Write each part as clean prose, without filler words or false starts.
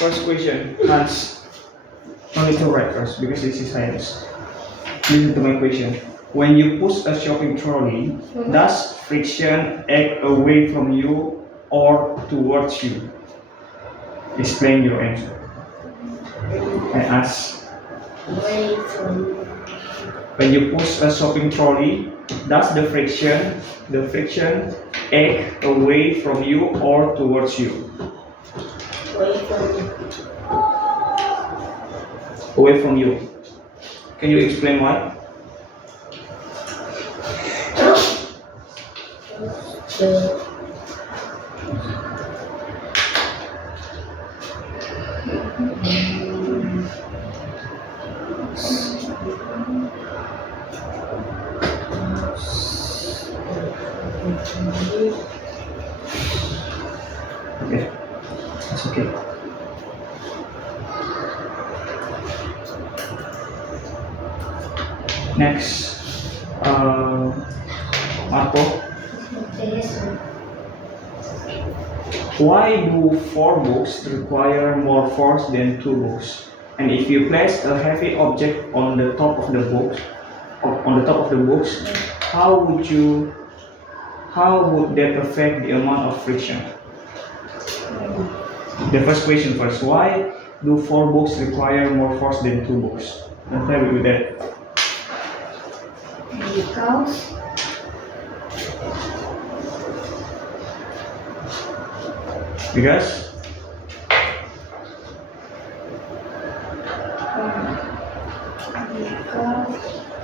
First question, Hans. No need to write first because this is science. Listen to my question. When you push a shopping trolley, does friction act away from you or towards you? Explain your answer. I ask. Away from. When you push a shopping trolley, does the friction act away from you or towards you? Away from. Away from you. Can you explain why? The. Okay, that's okay. Next, Marco. Why do 4 books require more force than 2 books? And if you place a heavy object on the top of the books, how would that affect the amount of friction? The first question first. Why do 4 books require more force than 2 books? Don't play with that. Because. Because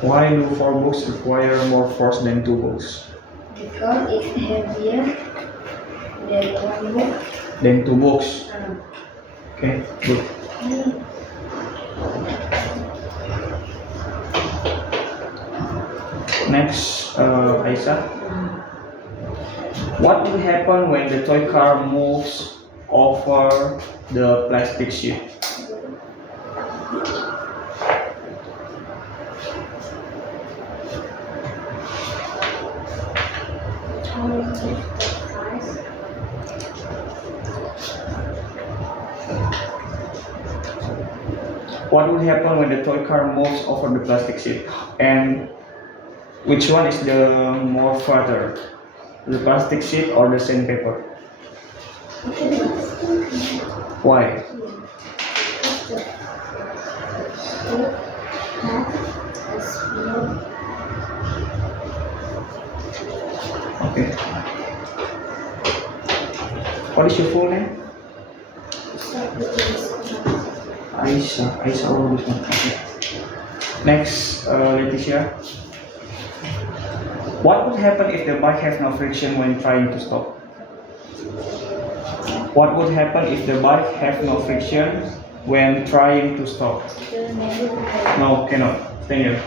why do 4 books require more force than 2 books? Because it's heavier than 1 book. Than 2 books. Okay, good. Next, Aisyah. What will happen when the toy car moves over the plastic sheet? What will happen when the toy car moves over the plastic sheet? And which one is the more further? The plastic sheet or the sandpaper? Why? Okay. What is your full name? Aisyah all this one. Okay. Next, Leticia. What would happen if the bike has no friction when trying to stop? What would happen if the bike has no friction when trying to stop? No, cannot. Stay here.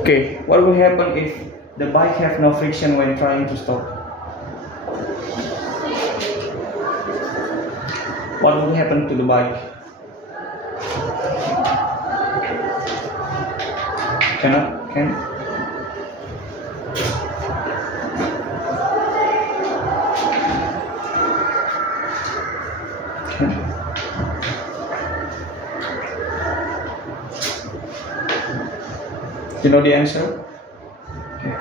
Okay, what will happen if the bike has no friction when trying to stop? What will happen to the bike? Can? You know the answer? Okay.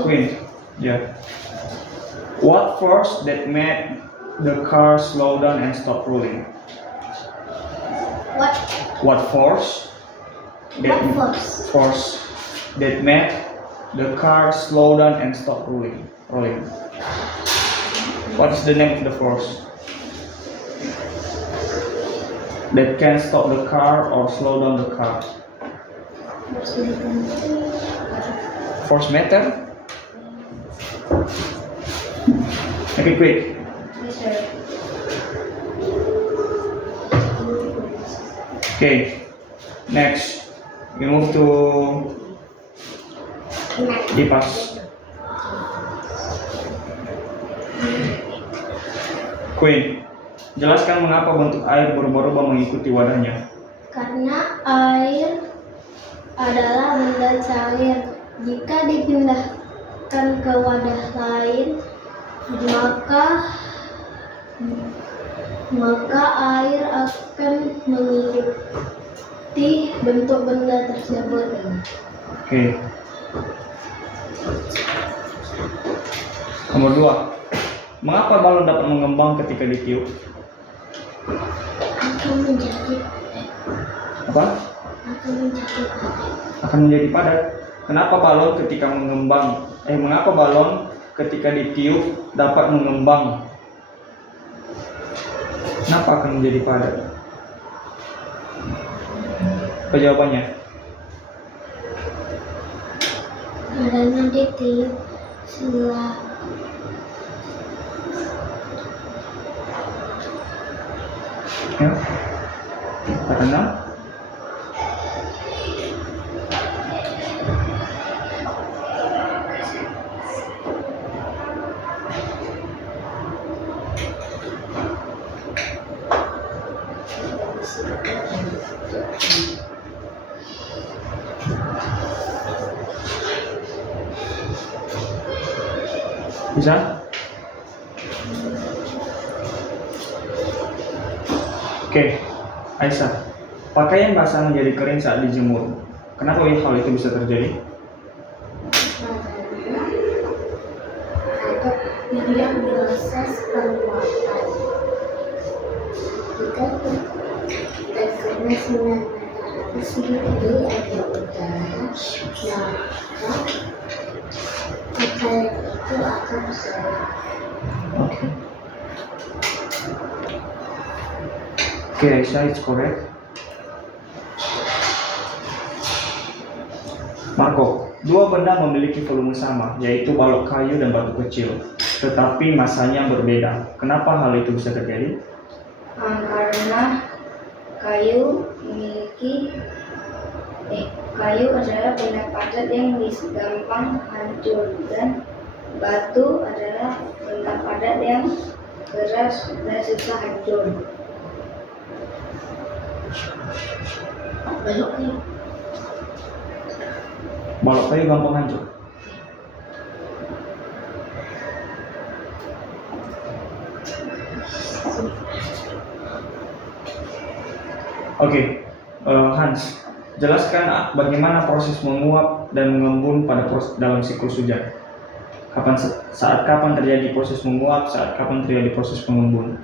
Queen. Yeah. What force that made the car slow down and stop rolling? What force? Force that made the car slow down and stop rolling. What is the name of the force that can stop the car or slow down the car? Force matter? Make it quick. Okay, next we move to Dipas. Queen, jelaskan mengapa bentuk air berubah-ubah mengikuti wadahnya. Karena air adalah benda cair. Jika dipindahkan ke wadah lain, maka air akan mengikuti bentuk benda tersebut. Oke. Nomor 2. Mengapa balon dapat mengembang ketika ditiup? Akan menjadi Apa? Akan menjadi padat. Kenapa balon ketika mengembang? Mengapa balon ketika ditiup dapat mengembang? Kenapa akan menjadi padat? Apa jawabannya? karena ditiup setelah Ya. Karena bisa? Oke, Aisyah. Pakaian basah menjadi kering saat dijemur. Kenapa hal itu bisa terjadi? ada yang proses pembuatan jika terkena sinar matahari sendiri ada udara maka pakaian itu akan Oke. Oke, Aisyah, it's correct. Marco, dua benda memiliki volume sama, yaitu balok kayu dan batu kecil, tetapi masanya berbeda. Kenapa hal itu bisa terjadi? karena kayu adalah benda padat yang gampang hancur dan batu adalah benda padat yang keras dan susah hancur. Balok kayu gampang hancur. Oke, Hans, jelaskan bagaimana proses menguap dan mengembun dalam siklus hujan. Saat kapan terjadi proses menguap, saat kapan terjadi proses mengembun?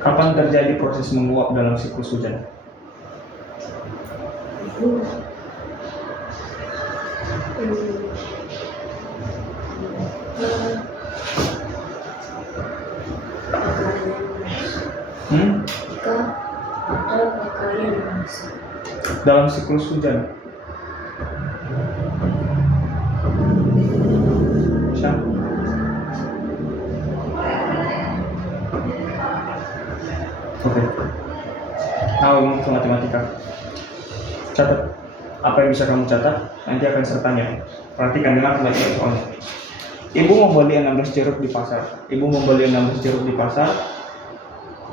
Kapan terjadi proses menguap dalam siklus hujan? Jika ada pakaian basah Dalam siklus hujan. Bisa? Oke. Now we move to matematika. Catat. Apa yang bisa kamu catat, nanti akan sertanya. Perhatikan dengan baik-baik soalnya. Ibu membeli 16 jeruk di pasar.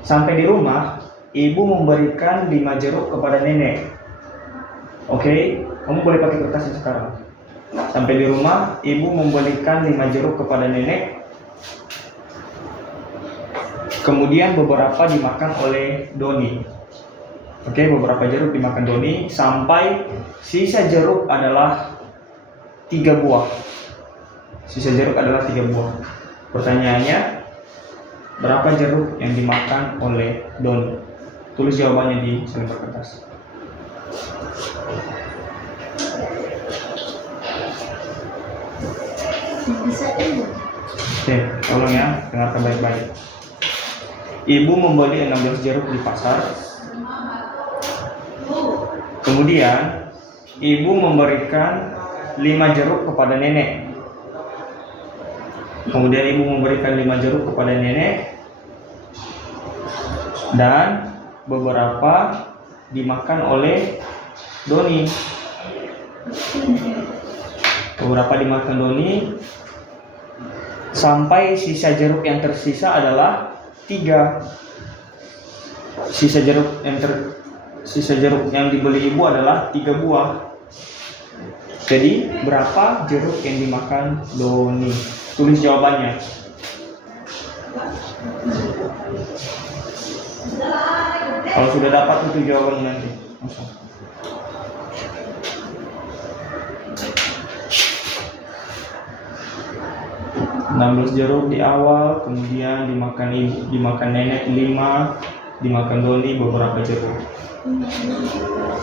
Sampai di rumah, ibu memberikan 5 jeruk kepada nenek. Oke, kamu boleh pakai kertas yang sekarang. Sampai di rumah, ibu memberikan 5 jeruk kepada nenek. Kemudian beberapa dimakan oleh Doni. Oke, beberapa jeruk dimakan Doni sampai sisa jeruk adalah 3 buah. Pertanyaannya, berapa jeruk yang dimakan oleh Doni? Tulis jawabannya di selembar kertas. bisa ini. Oke, tolong ya, dengarkan baik-baik. Ibu membeli 16 jeruk di pasar. Kemudian, ibu memberikan 5 jeruk kepada nenek. Dan beberapa dimakan oleh Doni. Beberapa dimakan Doni. Sampai sisa jeruk yang tersisa adalah 3. Sisa jeruk yang dibeli ibu adalah 3 buah. Jadi berapa jeruk yang dimakan Doni? Tulis jawabannya. Kalau sudah dapat itu jawabannya nanti. Langsung. Belas jeruk di awal, kemudian dimakan nenek 5, dimakan Doni beberapa jeruk.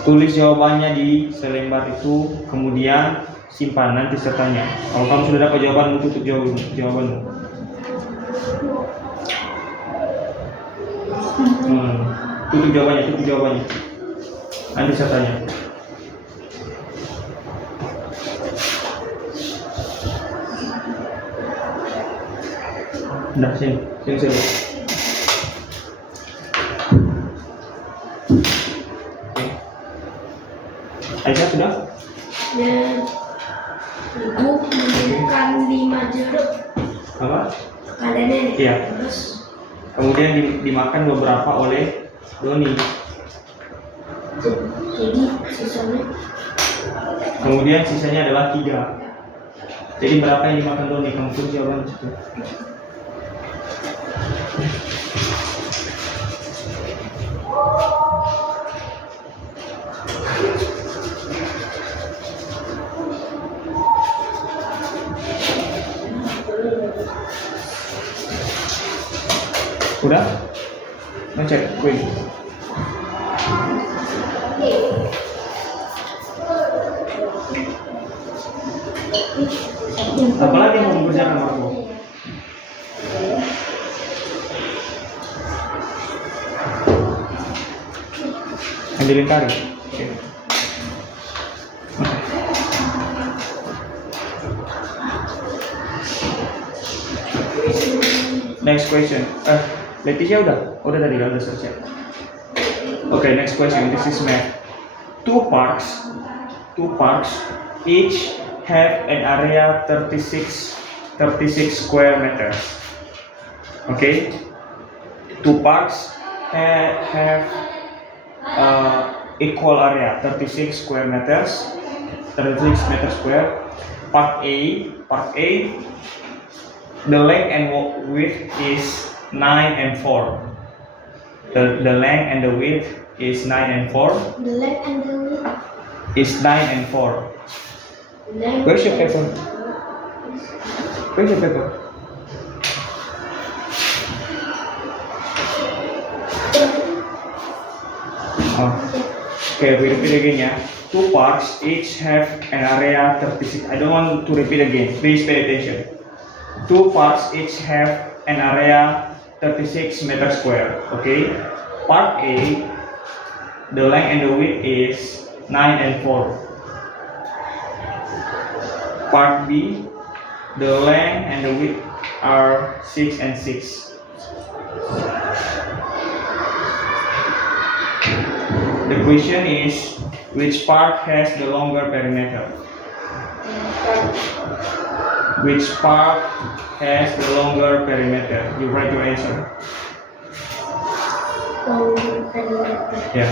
Tulis jawabannya di selembar itu, kemudian simpan nanti sertanya. Kalau kamu sudah dapat jawabanmu, tutup jawabanmu. Tutup jawabannya. Nanti sertanya. Nah, sini. Aisyah sudah? Dan ibu menemukan 5 jeruk. Apa? Ada nenek. Iya. Terus Kemudian dimakan beberapa oleh Doni. jadi sisanya. Kemudian sisanya adalah 3. Jadi berapa yang dimakan Doni? Kamu tulis jawaban situ. Udah? Ngecek, Queen. Apalagi yang mau mengerjakan Marco? Yang dilingkari. Oke. Next question. Leticia udah tadi udah selesai. Okay, next question. This is math. Two parks, each have an area 36 square meters. Okay, two parks have equal area 36 square meters, 36 meters square. Park A, the length and width is 9 and 4. The length and the width is 9 and 4. The length and the width. Is 9 and 4. Where's your paper? Oh. Okay, we repeat again, yeah. Two parks each have an area 36. I don't want to repeat again. Please pay attention. Two parks each have an area 36 meters square. Okay. Park A, the length and the width is 9 and 4. Part B, the length and the width are 6 and 6. The question is, which part has the longer perimeter? Which part has the longer perimeter? You write your answer. Yeah.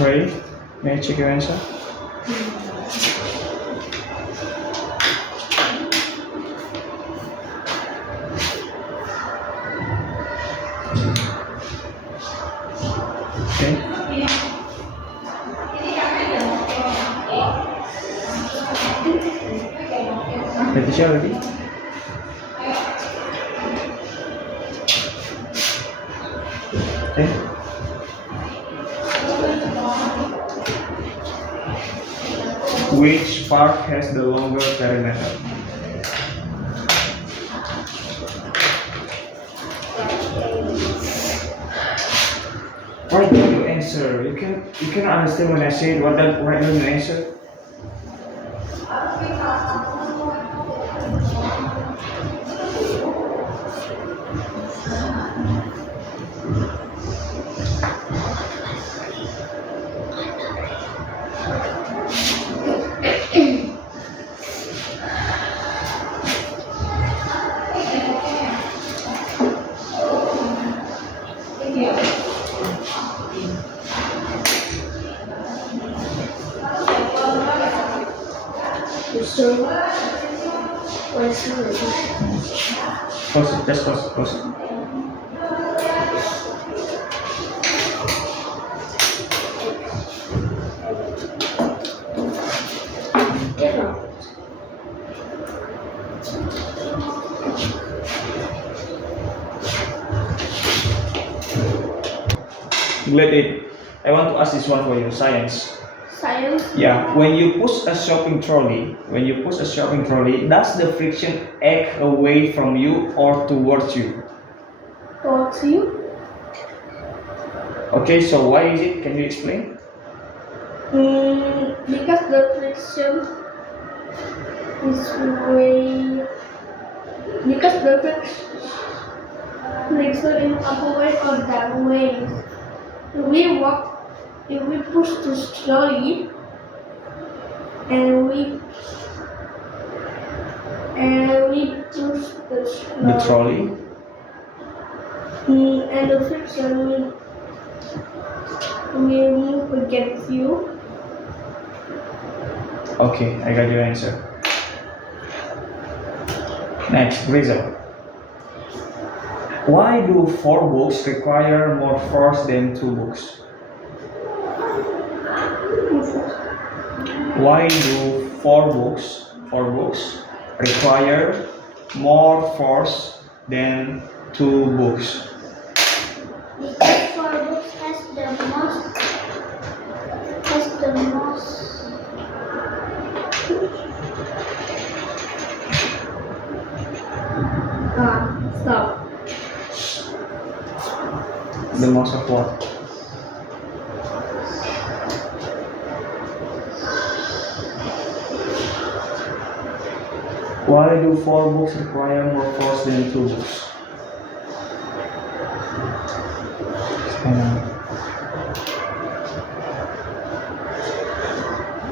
Ray, may I check your answer? Okay. Leticia ready? Okay. Which part has the longer perimeter? Write down your answer. You cannot understand when I say it. What does write down your answer? So, what's the Pause it. Just pause. Pause it. Glad it. I want to ask this one for you. Science. Science? Yeah. When you push a shopping trolley, does the friction act away from you or towards you? Towards you? Okay. So why is it? Can you explain? Because the friction is way. Because the friction in upward or downward. If we push the trolley and we push The trolley. and the friction will move against you. Okay, I got your answer. Next, Rizal. Why do 4 books require more force than 2 books? Why do 4 books require more force than 2 books? Because 4 books has the most. Stop. The most of what? Why do 4 books require more force than 2 books?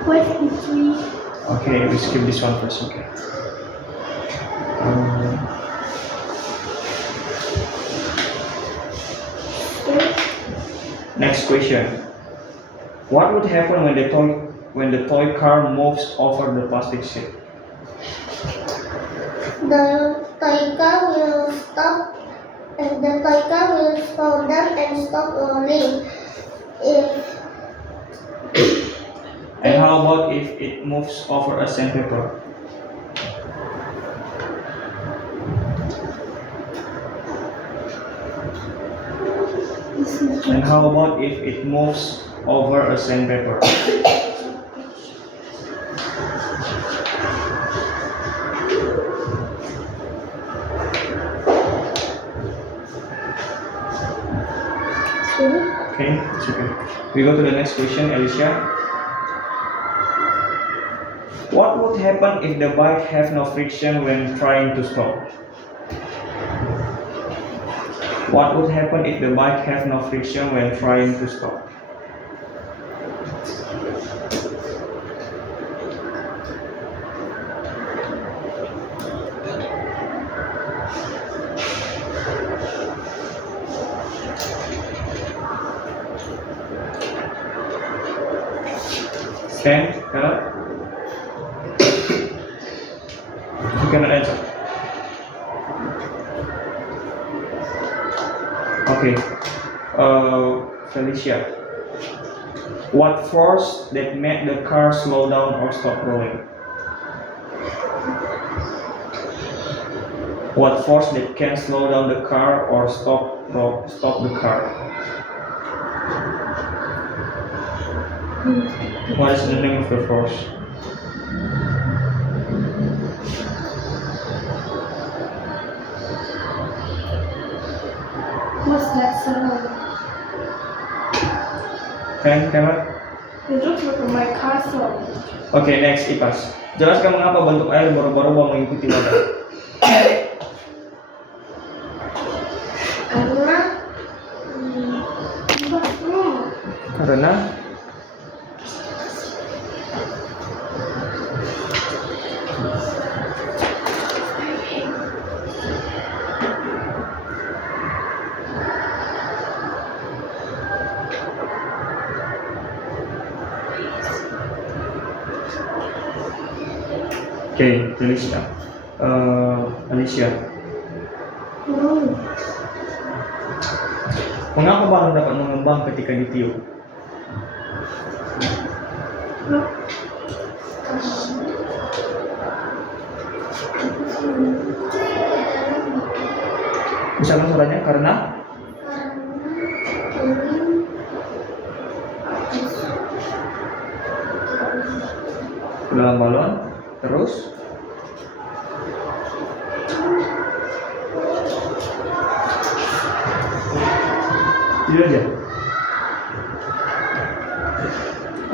Question 3. Okay, we skip this one first, okay. Next question. What would happen when the toy car moves over the plastic sheet? The toy car will stop, and the toy car will slow down and stop rolling. And how about if it moves over a sandpaper? And how about if it moves over a sandpaper? Okay, it's okay. We go to the next question, Alicia. What would happen if the bike have no friction when trying to stop? What would happen if the bike have no friction when trying to stop? Can cannot? You cannot answer. Okay. Felicia. What force that made the car slow down or stop rolling? What force that can slow down the car or stop the car? What is the name of the force? What's that sound? Cannot? It looks like my castle. Oke, next Ipas. Jelaskan mengapa bentuk air berubah-ubah mengikuti wadah. Karena Oke, Alicia. Alicia. Mengapa balon dapat mengembang ketika ditiup? Bisa kan suaranya? Karena ke dalam balon, terus itu aja.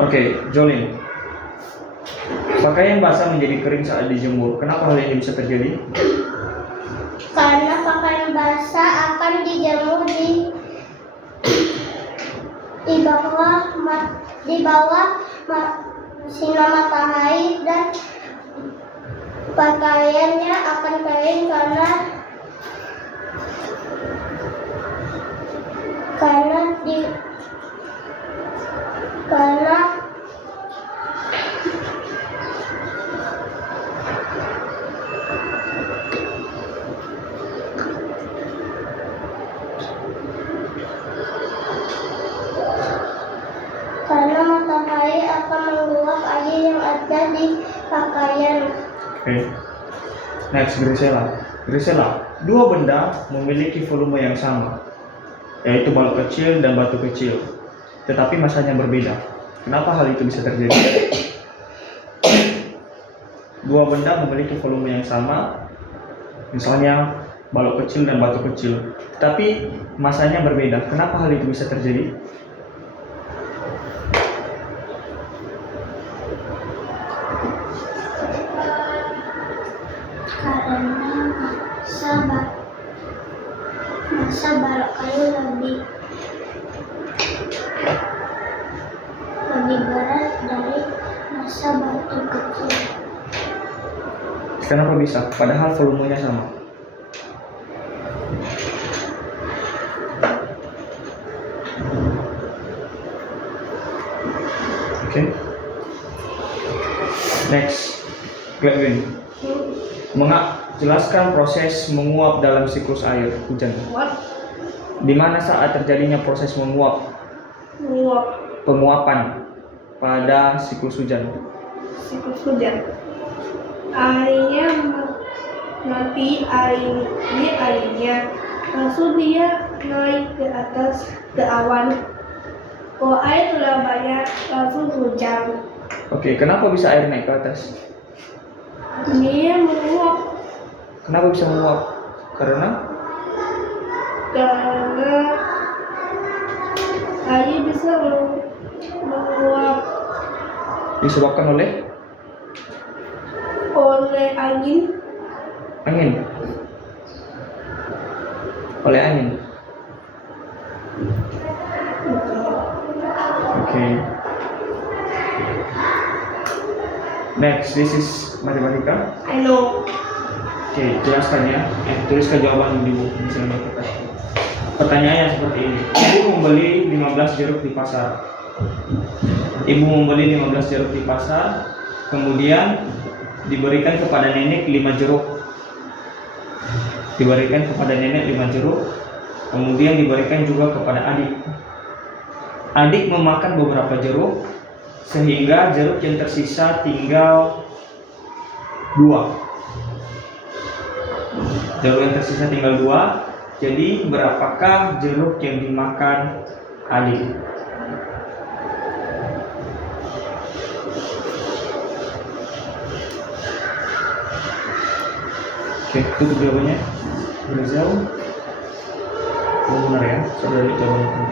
Oke, Jolin. Pakaian basah menjadi kering saat dijemur. Kenapa hal ini bisa terjadi? Karena pakaian basah akan dijemur di bawah sinar matahari dan pakaiannya akan kering karena matahari akan menguap air yang ada di pakaian. Oke. Next, Grisela. Dua benda memiliki volume yang sama, yaitu balok kecil dan batu kecil, tetapi masanya berbeda. Kenapa hal itu bisa terjadi? Dua benda memiliki volume yang sama, misalnya balok kecil dan batu kecil, tetapi masanya berbeda. Kenapa hal itu bisa terjadi? Karena masa balok kayu lebih berat dari masa batu kecil. Kenapa bisa? Padahal volumenya sama. Oke. Next, Glenn. Jelaskan proses menguap dalam siklus air hujan. What? Di mana saat terjadinya proses menguap? Penguapan pada siklus hujan. Siklus hujan. Airnya nanti airnya langsung dia naik ke atas ke awan. Kalau air sudah banyak langsung hujan. Oke, kenapa bisa air naik ke atas? Dia menguap Kenapa bisa menguap? Karena air bisa menguap disebabkan oleh angin. Oleh angin. Oke. Next, this is matematika. I know. Oke, jelaskan ya. Tuliskan jawaban di buku misalnya kita. Pertanyaannya seperti ini. Ibu membeli 15 jeruk di pasar. Ibu membeli 15 jeruk di pasar, kemudian diberikan kepada nenek 5 jeruk. Diberikan kepada nenek 5 jeruk, kemudian diberikan juga kepada adik. Adik memakan beberapa jeruk, sehingga jeruk yang tersisa tinggal 2. Jeruk yang tersisa tinggal 2. Jadi berapakah jeruk yang dimakan adik? Oke, tutup jawabannya. Rizal. Oh, benar ya, sudah lihat jawabannya.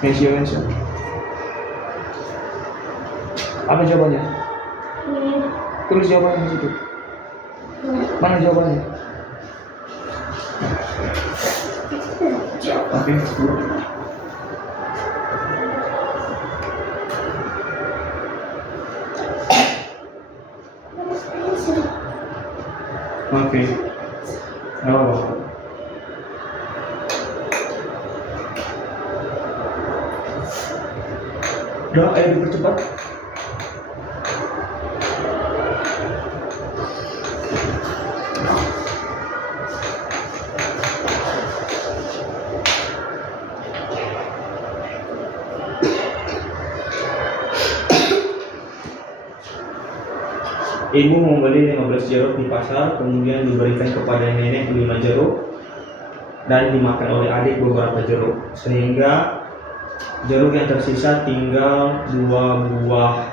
Here's your answer. Apa jawabannya? Tulis jawabannya di situ. Mana jawabannya? Oke, Oke. Oh. Udah, ayo dipercepat. Ibu membeli 15 jeruk di pasar, kemudian diberikan kepada nenek 5 jeruk dan dimakan oleh adik beberapa jeruk, sehingga jeruk yang tersisa tinggal 2 buah.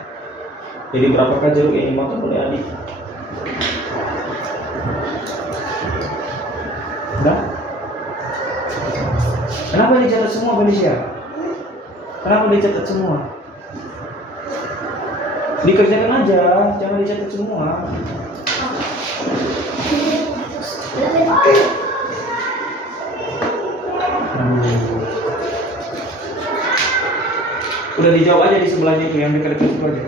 Jadi berapakah jeruk yang dimakan oleh adik? Udah? Kenapa dicatat semua, Felicia? Kenapa dicatat semua? Dikerjakan aja, jangan dicatat semua. Udah dijawab aja di sebelahnya itu, yang dekat-dekat itu aja.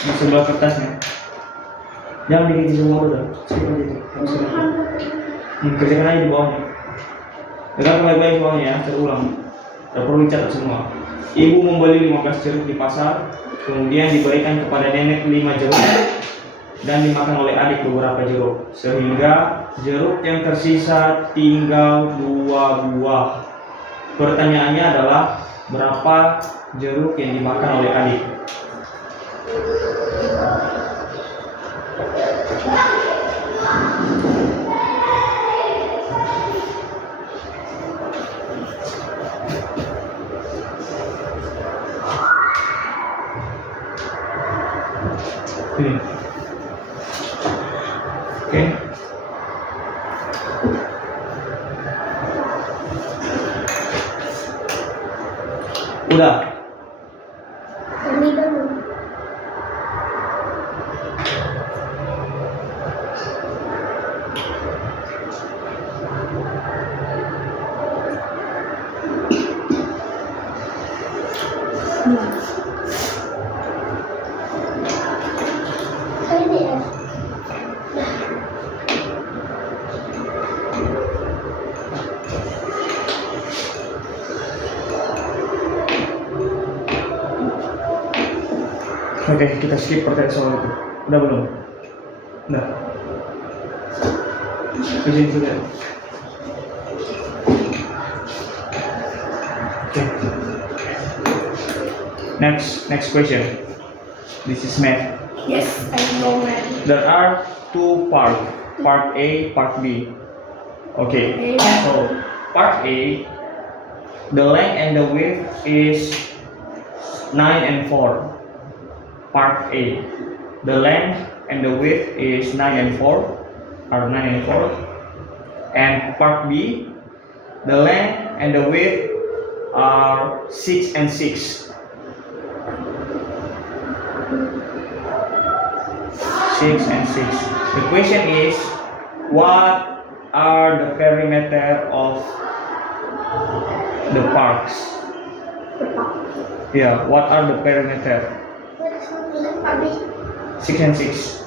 Di sebelah kertasnya. Jangan dikirim semua udah. Skip aja itu. Kerjakan aja di bawahnya. Dengar baik-baik soalnya ya, terulang. Tidak perlu dicatat semua. Ibu membeli 15 jeruk di pasar, kemudian diberikan kepada nenek 5 jeruk dan dimakan oleh adik beberapa jeruk, sehingga jeruk yang tersisa tinggal 2 buah. Pertanyaannya adalah berapa jeruk yang dimakan oleh adik? Oke. Udah. Kami dulu. Ini ya. Oke, kita skip pertanyaan soal itu. Udah belum? Udah. Kerjain sudah. Oke. Next question. This is math. Yes, I know man. There are 2 parts, part A, part B. Okay. So part A, the length and the width is 9 and 4. Part A, the length and the width is 9 and 4, are 9 and 4. And part B, the length and the width are 6 and 6. 6 and 6. The question is, what are the perimeter of the parts? Yeah, what are the perimeter? 6 and 6.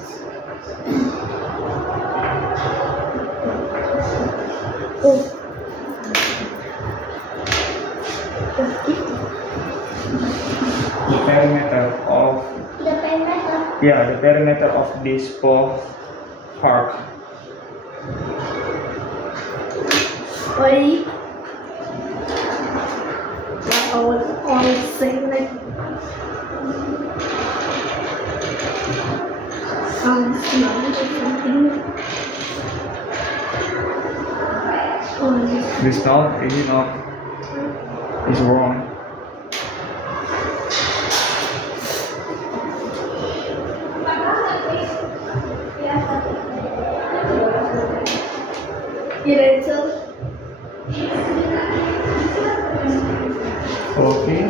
Yeah, the perimeter of this park. Why? I would always say like sounds not something. This note is not is wrong. Eraser. Okay.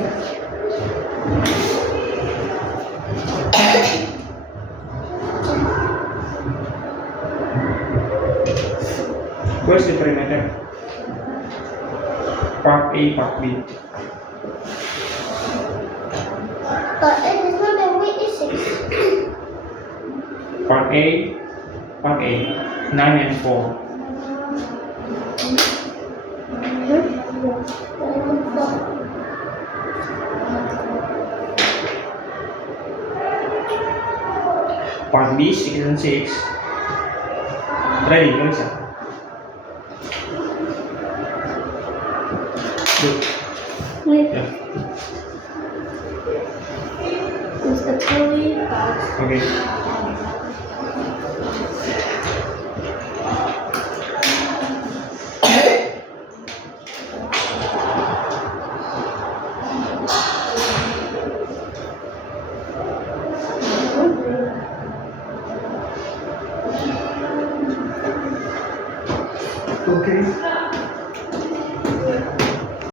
Where's the perimeter? Part A, part B. It is not the way is 6. Part A, 9 and 4. Part B, 6 and 6. Ready, Melissa? Good. Wait, Yeah. Mr. Curly Box. Okay. Okay.